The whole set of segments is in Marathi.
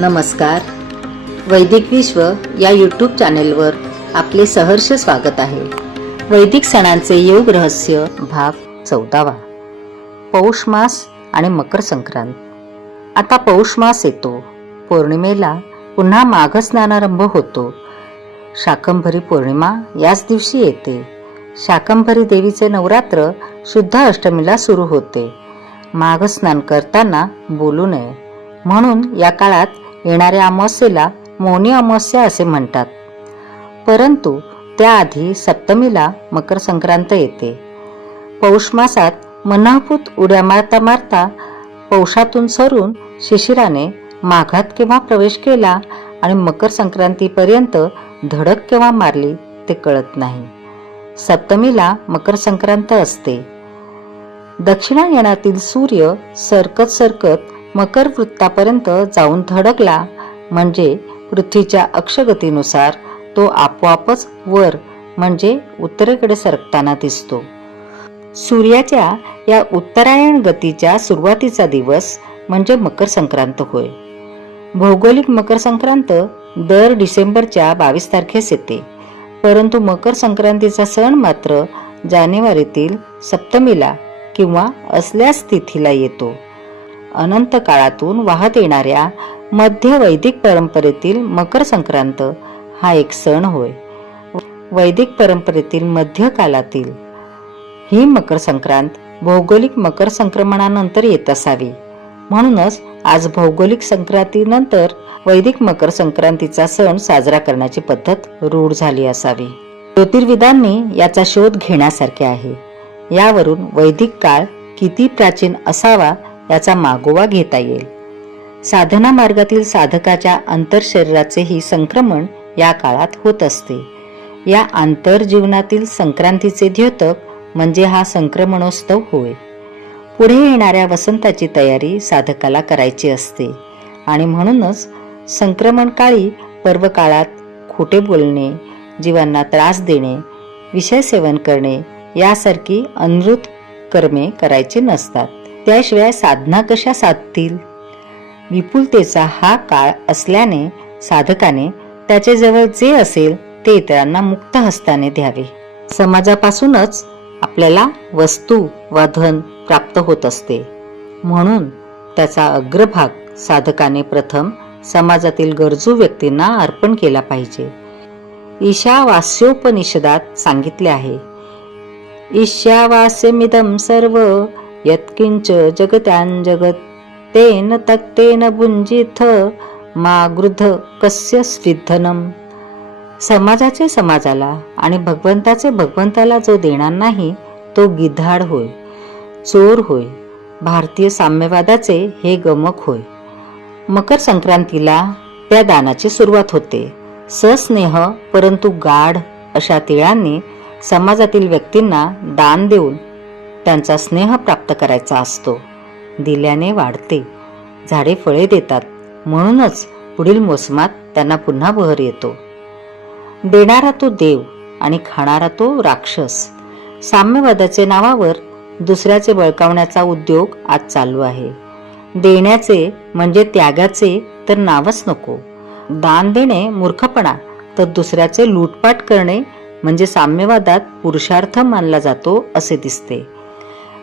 नमस्कार. वैदिक विश्व या यूट्यूब चॅनेलवर आपले सहर्ष स्वागत आहे. वैदिक सणांचे योग रहस्य भाग चौदावा. पौष मास आणि मकर संक्रांत. आता पौष मास येतो. पौर्णिमेला पुन्हा माघस्नानारंभ होतो. शाकंभरी पौर्णिमा याच दिवशी येते. शाकंभरी देवीचे नवरात्र शुद्ध अष्टमीला सुरू होते. माघ स्नान करताना बोलू नये. म्हणून या काळात येणाऱ्या अमावस्येला मौनी अमावस्या असे म्हणतात. परंतु त्याआधी सप्तमीला मकर संक्रांत येते. पौष मासात मनाभूत उड्या मारता मारता पौषातून सरून शिशिराने माघात केव्हा प्रवेश केला आणि मकर संक्रांतीपर्यंत धडक केव्हा मारली ते कळत नाही. सप्तमीला मकर संक्रांत असते. दक्षिणायनातील सूर्य सरकत सरकत मकर वृत्तापर्यंत जाऊन धडकला. म्हणजे पृथ्वीच्या अक्षगतीनुसार तो आपोआपच वर म्हणजे उत्तरेकडे सरकताना दिसतो. सूर्याच्या या उत्तरायण गतीच्या सुरुवातीचा दिवस म्हणजे मकर संक्रांत होय. भौगोलिक मकर संक्रांत दर डिसेंबरच्या बावीस तारखेस येते. परंतु मकर संक्रांतीचा सण मात्र जानेवारीतील सप्तमीला किंवा असल्यास तिथीला येतो. अनंत काळातून वाहत येणाऱ्या मध्य वैदिक परंपरेतील मकर संक्रांत हा एक सण होय. वैदिक परंपरेतील मध्य कालातील ही मकर संक्रांत भौगोलिक मकर संक्रमणानंतर येत असावी. म्हणूनच आज भौगोलिक संक्रांतीनंतर वैदिक मकर संक्रांतीचा सण साजरा करण्याची पद्धत रूढ झाली असावी. ज्योतिर्विदांनी याचा शोध घेण्यासारखे आहे. यावरून वैदिक काळ किती प्राचीन असावा याचा मागोवा घेता येईल. साधना मार्गातील साधकाच्या आंतरशरीराचेही संक्रमण या काळात होत असते. या आंतरजीवनातील संक्रांतीचे द्योतक म्हणजे हा संक्रमणोत्सव होय. पुढे येणाऱ्या वसंताची तयारी साधकाला करायची असते आणि म्हणूनच संक्रमण काळी पर्व काळात खोटे बोलणे जीवांना त्रास देणे विषय सेवन करणे यासारखी अनृत कर्मे करायची नसतात. त्याशिवाय साधना कशा साधतील? विपुलतेचा हा काळ असल्याने साधकाने त्याच्याजवळ जे असेल ते इतरांना मुक्त हस्ताने द्यावे. समाजापासूनच आपल्याला वस्तू वा धन प्राप्त होत असते. म्हणून त्याचा अग्रभाग साधकाने प्रथम समाजातील गरजू व्यक्तींना अर्पण केला पाहिजे. ईशावास्योपनिषदात सांगितले आहे. ईशावास्यमिदम सर्व यत्किंच जगत्यान जगत तेन तक्तेन बुंजिथ मा गृध कस्य स्विधनम समाजाचे समाजाला आणि भगवंताचे भगवंताला जो देणार नाही तो गिधाड होय चोर होय भारतीय साम्यवादाचे हे गमक होय। मकर संक्रांतीला त्या दानाची सुरुवात होते। सस्नेह परंतु गाढ अशा तिळांनी समाजातील व्यक्तींना दान देऊन त्यांचा स्नेह प्राप्त करायचा असतो. दिल्याने वाढते. झाडे फळे देतात. म्हणूनच पुढील मोसमात त्यांना पुन्हा बहर येतो. देणारा तो देव आणि खाणारा तो राक्षस. साम्यवादाचे नावावर दुसऱ्याचे बळकावण्याचा उद्योग आज चालू आहे. देण्याचे म्हणजे त्यागाचे तर नावच नको. दान देणे मूर्खपणा तर दुसऱ्याचे लूटपाट करणे म्हणजे साम्यवादात पुरुषार्थ मानला जातो असे दिसते.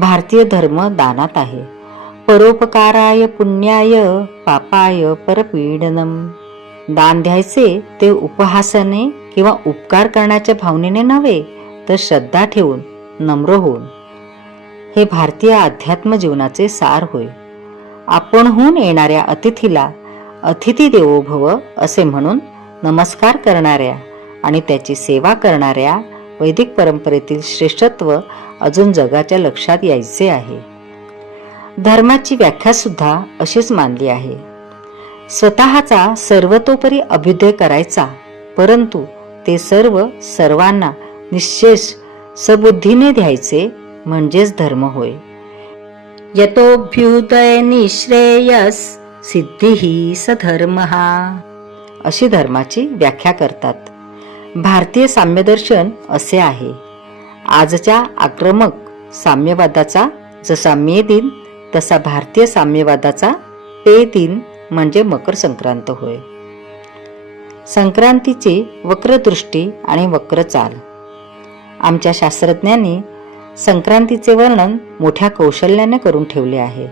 भारतीय धर्म दानात आहे. परोपकाराय पुण्याय पापाय परपीडनम. दान द्यायचे ते उपहासाने किंवा उपकार करण्याच्या भावनेने नव्हे तर श्रद्धा ठेवून नम्र होऊन. हे भारतीय अध्यात्म जीवनाचे सार होय. आपणहून येणाऱ्या अतिथीला अतिथी देवो भव असे म्हणून नमस्कार करणाऱ्या आणि त्याची सेवा करणाऱ्या वैदिक परंपरेतील श्रेष्ठत्व अजून जगाच्या लक्षात यायचे आहे. धर्माची व्याख्या सुद्धा अशीच मानली आहे. स्वतःचा सर्वतोपरी अभ्युदय करायचा परंतु ते सर्व सर्वांना निशेष सबुद्धीने द्यायचे म्हणजेच धर्म होय. यतोभ्युदय निश्रेयस सिद्धी सधर्म. अशी धर्माची व्याख्या करतात. भारतीय साम्यदर्शन असे आहे. आजच्या आक्रमक साम्यवादाचा जसा मे दिन तसा भारतीय साम्यवादाचा पे दिन म्हणजे मकर संक्रांत होय. संक्रांतीची वक्रदृष्टी आणि वक्र चाल आमच्या शास्त्रज्ञांनी संक्रांतीचे वर्णन मोठ्या कौशल्याने करून ठेवले आहे.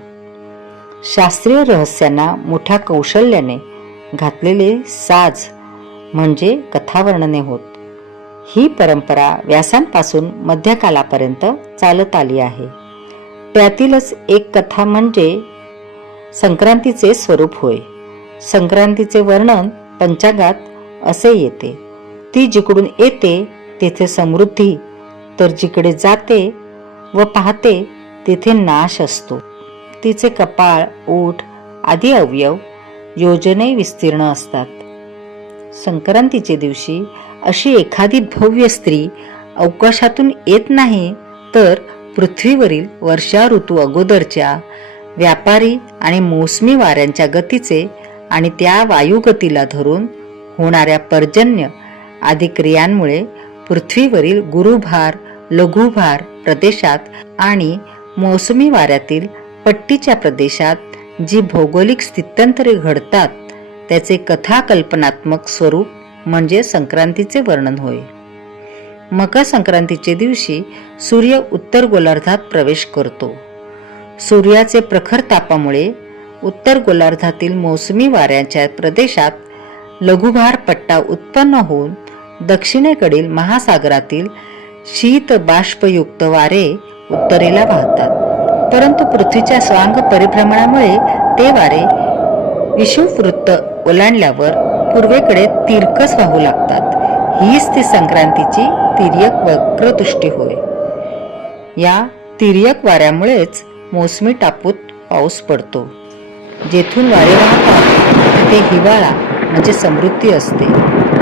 शास्त्रीय रहस्यांना मोठ्या कौशल्याने घातलेले साज म्हणजे कथावर्णने होत. ही परंपरा व्यासांपासून मध्यकालापर्यंत चालत आली आहे. त्यातीलच एक कथा म्हणजे संक्रांतीचे स्वरूप होय. संक्रांतीचे वर्णन पंचांगात असे येते. ती जिकडून येते तेथे समृद्धी तर जिकडे जाते व पाहते तेथे नाश असतो. तिचे कपाळ ओठ आदी अवयव योजने विस्तीर्ण असतात. संक्रांतीचे दिवशी अशी एखादी भव्य स्त्री अवकाशातून येत नाही तर पृथ्वीवरील वर्षा ऋतू अगोदरच्या व्यापारी आणि मोसमी वाऱ्यांच्या गतीचे आणि त्या वायुगतीला धरून होणाऱ्या पर्जन्य आदी क्रियांमुळे पृथ्वीवरील गुरुभार लघुभार प्रदेशात आणि मोसमी वाऱ्यातील पट्टीच्या प्रदेशात जी भौगोलिक स्थित्यंतरे घडतात त्याचे कथाकल्पनात्मक स्वरूप म्हणजे संक्रांतीचे वर्णन होय. मकर संक्रांतीचे दिवशी सूर्य उत्तर गोलार्धात प्रवेश करतो. सूर्याचे प्रखर तापामुळे उत्तर गोलार्धातील मोसमी वाऱ्यांच्या प्रदेशात लघुभार पट्टा उत्पन्न होऊन दक्षिणेकडील महासागरातील शीत बाष्पयुक्त वारे उत्तरेला वाहतात. परंतु पृथ्वीच्या स्वांग परिभ्रमणामुळे ते वारे विषुववृत्त ओलांडल्यावर पूर्वेकडे तिरकस वाहू लागतात. हीच ती संक्रांतीची तिर्यक वक्रदृष्टी होय. या तिर्यक वाऱ्यामुळेच मोसमी टापूत पाऊस पडतो. जेथून वारे वाहतात तिथे हिवाळा म्हणजे समृद्धी असते.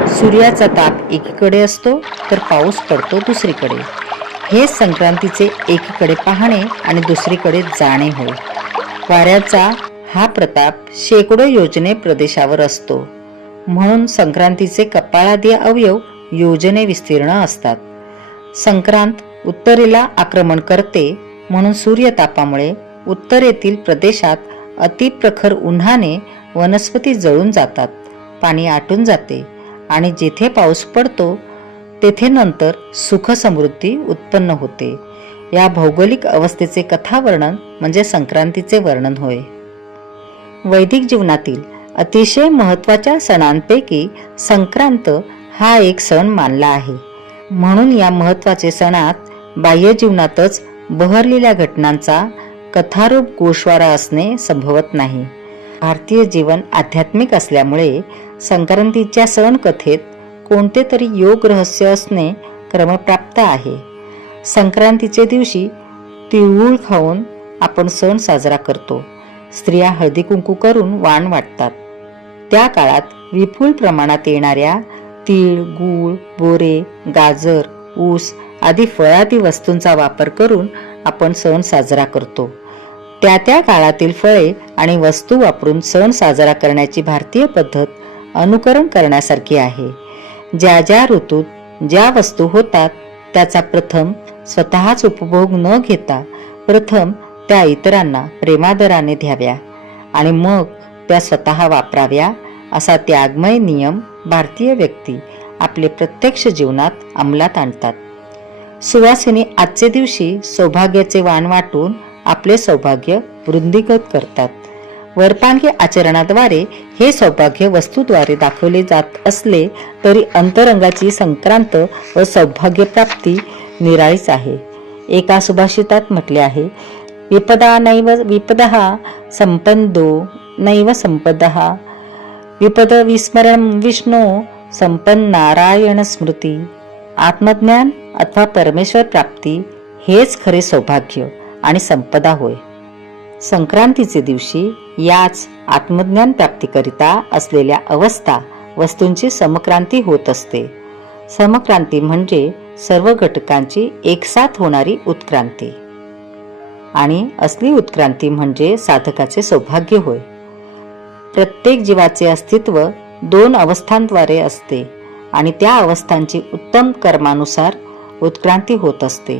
सूर्याचा ताप एकीकडे असतो तर पाऊस पडतो दुसरीकडे. हे संक्रांतीचे एकीकडे पाहणे आणि दुसरीकडे जाणे होय. वाऱ्याचा हा प्रताप शेकडो योजने प्रदेशावर असतो. म्हणून संक्रांतीचे कपाळादी अवयव योजने विस्तीर्ण असतात. संक्रांत उत्तरेला आक्रमण करते म्हणून सूर्यतापामुळे उत्तरेतील प्रदेशात अतिप्रखर उन्हाने वनस्पती जळून जातात पाणी आटून जाते आणि जेथे पाऊस पडतो तेथे नंतर सुखसमृद्धी उत्पन्न होते. या भौगोलिक अवस्थेचे कथावर्णन म्हणजे संक्रांतीचे वर्णन होय. वैदिक जीवनातील अतिशय महत्त्वाच्या सणांपैकी संक्रांत हा एक सण मानला आहे. म्हणून या महत्त्वाचे सणात बाह्य जीवनातच बहरलेल्या घटनांचा कथारूप गोषवारा असणे संभवत नाही. भारतीय जीवन आध्यात्मिक असल्यामुळे संक्रांतीच्या सण कथेत कोणते तरी योग रहस्य असणे क्रमप्राप्त आहे. संक्रांतीचे दिवशी तिळगुळ खाऊन आपण सण साजरा करतो. स्त्रिया हळदी कुंकू करून वाण वाटतात. त्या काळात विपुल प्रमाणात येणाऱ्या तीळ गूळ बोरे गाजर ऊस आदी फळादी वस्तूंचा वापर करून आपण सण साजरा करतो. त्या त्या काळातील फळे आणि वस्तू वापरून सण साजरा करण्याची भारतीय पद्धत अनुकरण करण्यासारखी आहे. ज्या ज्या ऋतूत ज्या वस्तू होतात त्याचा प्रथम स्वतःच उपभोग न घेता प्रथम त्या इतरांना प्रेमादराने द्याव्या आणि मग त्या स्वतः वापराव्या असा त्यागमय नियम भारतीय व्यक्ती आपले प्रत्यक्ष जीवनात अंमलात आणतात. सुवासिनी आजचे दिवशी सौभाग्याचे वाण वाटून आपले सौभाग्य वृंदीगत करतात. वरपांगी आचरणाद्वारे हे सौभाग्य वस्तूद्वारे दाखवले जात असले तरी अंतरंगाची संक्रांत व सौभाग्यप्राप्ती निराळीच आहे. एका सुभाषितात म्हटले आहे विपदा नैव विपदः संपन्दो नैव संपदः विपद विस्मरण विष्णू संपन्न नारायण स्मृती. आत्मज्ञान अथवा परमेश्वर प्राप्ती हेच खरे सौभाग्य आणि संपदा होय. संक्रांतीचे दिवशी याच आत्मज्ञान प्राप्तीकरिता असलेल्या अवस्था वस्तूंची समक्रांती होत असते. समक्रांती म्हणजे सर्व घटकांची एकसाथ होणारी उत्क्रांती. आणि असली उत्क्रांती म्हणजे साधकाचे सौभाग्य होय. प्रत्येक जीवाचे अस्तित्व दोन अवस्थांद्वारे असते आणि त्या अवस्थांची उत्तम कर्मानुसार उत्क्रांती होत असते.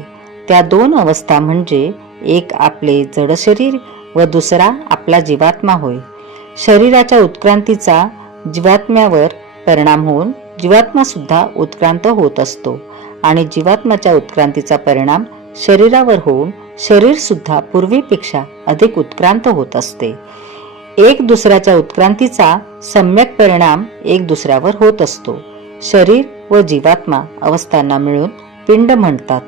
त्या दोन अवस्था म्हणजे एक आपले जड शरीर व दुसरा आपला जीवात्मा होय. शरीराच्या उत्क्रांतीचा जीवात्म्यावर परिणाम होऊन जीवात्मा सुद्धा उत्क्रांत होत असतो आणि जीवात्माच्या उत्क्रांतीचा परिणाम शरीरावर होऊन शरीर सुद्धा पूर्वीपेक्षा अधिक उत्क्रांत होत असते. एक दुसऱ्याच्या उत्क्रांतीचा सम्यक परिणाम एक दुसऱ्यावर होत असतो. शरीर व जीवात्मा अवस्थांना मिळून पिंड म्हणतात.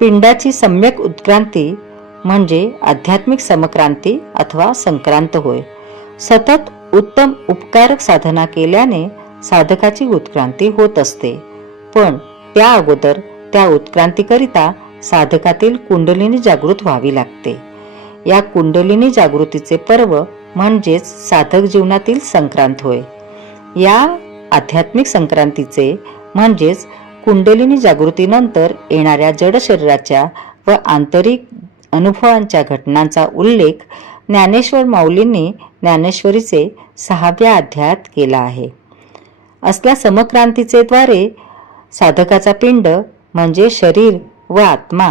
पिंडाची सम्यक उत्क्रांती म्हणजे आध्यात्मिक समक्रांती अथवा संक्रांत होय. सतत उत्तम उपकारक साधना केल्याने साधकाची उत्क्रांती होत असते. पण त्या अगोदर त्या उत्क्रांतीकरिता साधकातील कुंडलिनी जागृत व्हावी लागते. या कुंडलिनी जागृतीचे पर्व म्हणजेच साधक जीवनातील संक्रांत होय. या आध्यात्मिक संक्रांतीचे म्हणजेच कुंडलिनी जागृतीनंतर येणाऱ्या जड शरीराच्या व आंतरिक अनुभवांच्या घटनांचा उल्लेख ज्ञानेश्वर माऊलींनी ज्ञानेश्वरीचे सहाव्या अध्यायात केला आहे. असल्या समक्रांतीचे द्वारे साधकाचा पिंड म्हणजे शरीर व आत्मा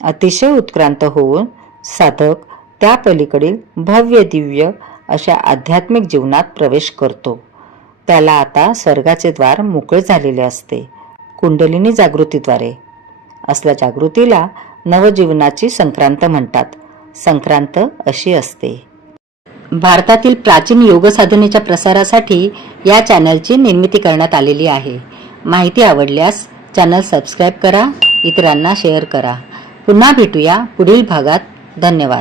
अतिशय उत्क्रांत होऊन साधक त्या पलीकडील भव्य दिव्य अशा आध्यात्मिक जीवनात प्रवेश करतो. त्याला आता स्वर्गाचे द्वार मोकळे झालेले असते. कुंडलिनी जागृतीद्वारे. असल्या जागृतीला नवजीवनाची संक्रांत म्हणतात. संक्रांत अशी असते. भारतातील प्राचीन योगसाधनेच्या प्रसारासाठी या चॅनलची निर्मिती करण्यात आलेली आहे. माहिती आवडल्यास चॅनल सबस्क्राईब करा इतरांना शेअर करा. पुन्हा भेटूया पुढील भागात. धन्यवाद.